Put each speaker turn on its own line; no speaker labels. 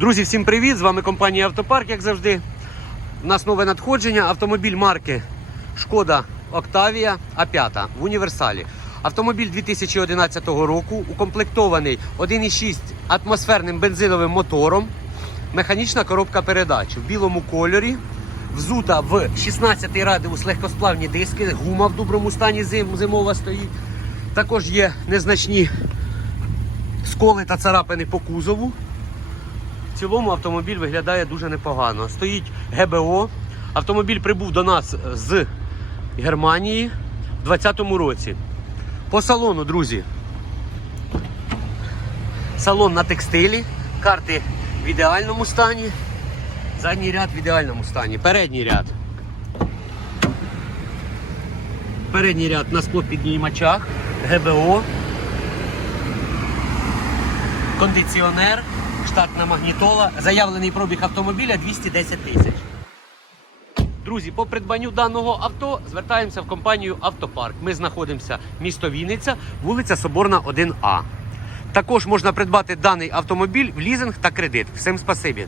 Друзі, всім привіт! З вами компанія Автопарк, як завжди. У нас нове надходження. Автомобіль марки Шкода Октавія А5 в універсалі. Автомобіль 2011 року, укомплектований 1,6 атмосферним бензиновим мотором, механічна коробка передач в білому кольорі, взута в 16 радіус легкосплавні диски, гума в доброму стані зим, зимова стоїть. Також є незначні сколи та царапини по кузову. В цілому автомобіль виглядає дуже непогано. Стоїть ГБО. Автомобіль прибув до нас з Германії в 2020 році. По салону, друзі. Салон на текстилі, карти в ідеальному стані. Задній ряд в ідеальному стані. Передній ряд. Передній ряд на склопіднімачах, ГБО кондиціонер, штатна магнітола, заявлений пробіг автомобіля 210 тисяч. Друзі, по придбанню даного авто звертаємося в компанію Автопарк. Ми знаходимося місто Вінниця, вулиця Соборна 1А. Також можна придбати даний автомобіль в лізинг та кредит. Всім спасибі.